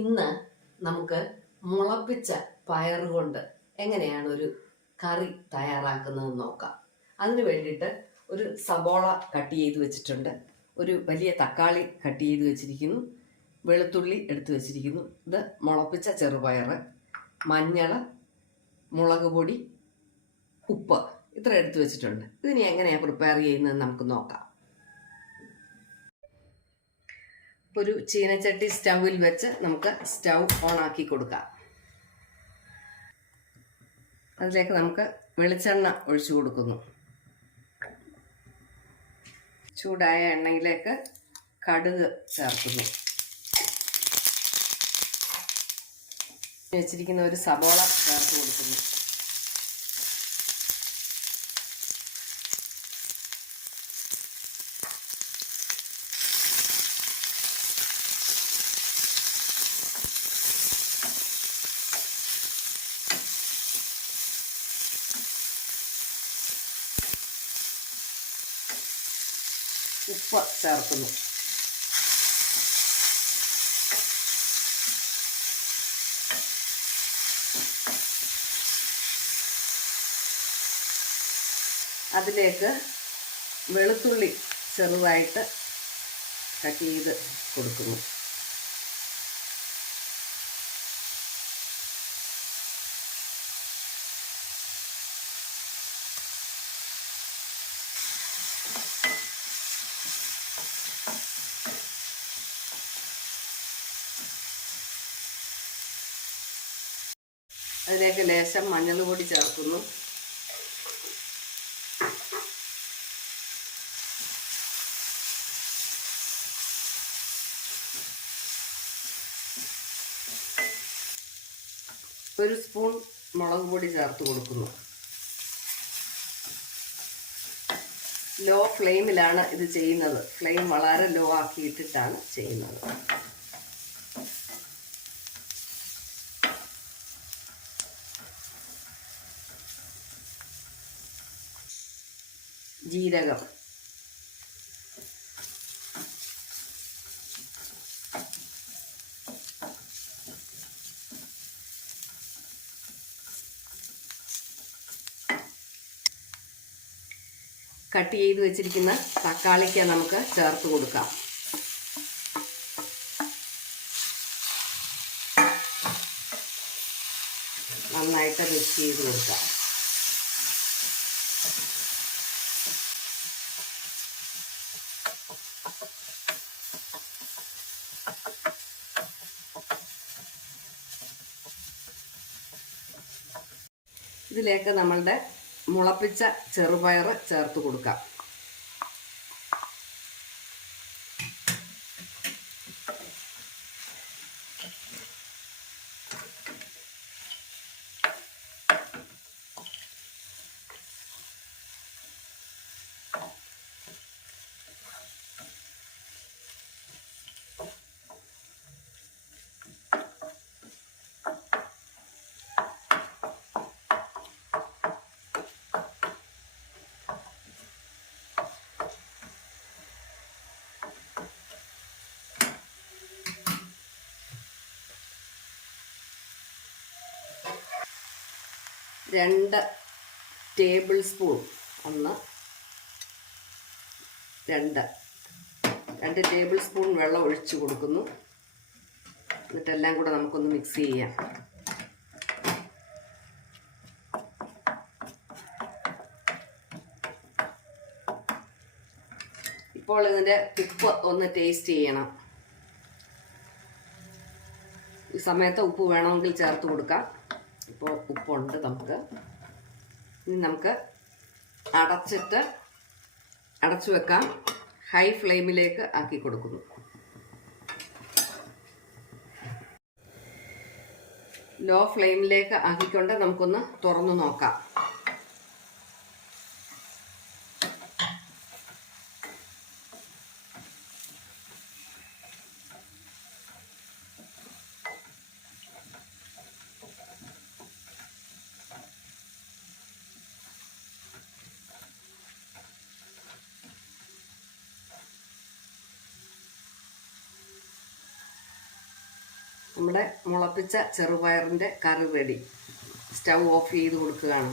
ഇന്ന് നമുക്ക് മുളപ്പിച്ച പയർ കൊണ്ട് എങ്ങനെയാണ് ഒരു കറി തയ്യാറാക്കുന്നത് നോക്കാം. അതിന് വേണ്ടിയിട്ട് ഒരു സബോള കട്ട് ചെയ്ത് വെച്ചിട്ടുണ്ട്. ഒരു വലിയ തക്കാളി കട്ട് ചെയ്ത് വെച്ചിരിക്കുന്നു. വെളുത്തുള്ളി എടുത്തു വെച്ചിരിക്കുന്നു. ഇത് മുളപ്പിച്ച ചെറുപയർ മഞ്ഞൾ മുളക് പൊടി ഉപ്പ് ഇത്ര എടുത്തു വെച്ചിട്ടുണ്ട്. ഇതിനി എങ്ങനെയാണ് പ്രിപ്പയർ ചെയ്യുന്നത് നമുക്ക് നോക്കാം. ഒരു ചീനച്ചട്ടി സ്റ്റൗവിൽ വെച്ച് നമുക്ക് സ്റ്റൗ ഓൺ ആക്കി കൊടുക്കാം. അതിലേക്ക് നമുക്ക് വെളിച്ചെണ്ണ ഒഴിച്ചു കൊടുക്കുന്നു. ചൂടായ എണ്ണയിലേക്ക് കടുക് ചേർക്കുന്നു. വെച്ചിരിക്കുന്ന ഒരു സബോള ചേർത്ത് കൊടുക്കുന്നു. ഉപ്പ് ചേർക്കുന്നു. അതിലേക്ക് വെളുത്തുള്ളി ചെറുതായിട്ട് കട്ട് ചെയ്ത് കൊടുക്കുന്നു. അതിലേക്ക് ലേശം മഞ്ഞൾ പൊടി ചേർക്കുന്നു. ഒരു സ്പൂൺ മുളക് പൊടി ചേർത്ത് കൊടുക്കുന്നു. ലോ ഫ്ലെയിമിലാണ് ഇത് ചെയ്യുന്നത്. ഫ്ലെയിം വളരെ ലോ ആക്കിയിട്ടിട്ടാണ് ചെയ്യുന്നത്. ജീരകം. കട്ട് ചെയ്ത് വെച്ചിരിക്കുന്ന തക്കാളിക്ക് നമുക്ക് ചേർത്ത് കൊടുക്കാം. നന്നായിട്ട് മിക്സ് ചെയ്ത് കൊടുക്കാം. ഇതിലേക്ക് നമ്മളുടെ മുളപ്പിച്ച ചെറുപയർ ചേർത്ത് കൊടുക്കാം. രണ്ട് ടേബിൾ സ്പൂൺ. ഒന്ന് രണ്ട്. രണ്ട് ടേബിൾ സ്പൂൺ വെള്ളം ഒഴിച്ച് കൊടുക്കുന്നു. എന്നിട്ടെല്ലാം കൂടെ നമുക്കൊന്ന് മിക്സ് ചെയ്യാം. ഇപ്പോൾ ഇതിന്റെ ഉപ്പ് ഒന്ന് ടേസ്റ്റ് ചെയ്യണം. ഈ സമയത്ത് ഉപ്പ് വേണമെങ്കിൽ ചേർത്ത് കൊടുക്കാം. ഇപ്പോൾ ഉപ്പുണ്ട് നമുക്ക്. ഇനി നമുക്ക് അടച്ചിട്ട് അടച്ചു വെക്കാം. ഹൈ ഫ്ലെയിമിലേക്ക് ആക്കി കൊടുക്കുന്നു. ലോ ഫ്ലെയിമിലേക്ക് ആക്കിക്കൊണ്ട് നമുക്കൊന്ന് തുറന്നു നോക്കാം. നമ്മുടെ മുളപ്പിച്ച ചെറുപയറിന്റെ കറി റെഡി സ്റ്റൗ ഓഫ് ചെയ്ത് കൊടുക്കുകയാണ്.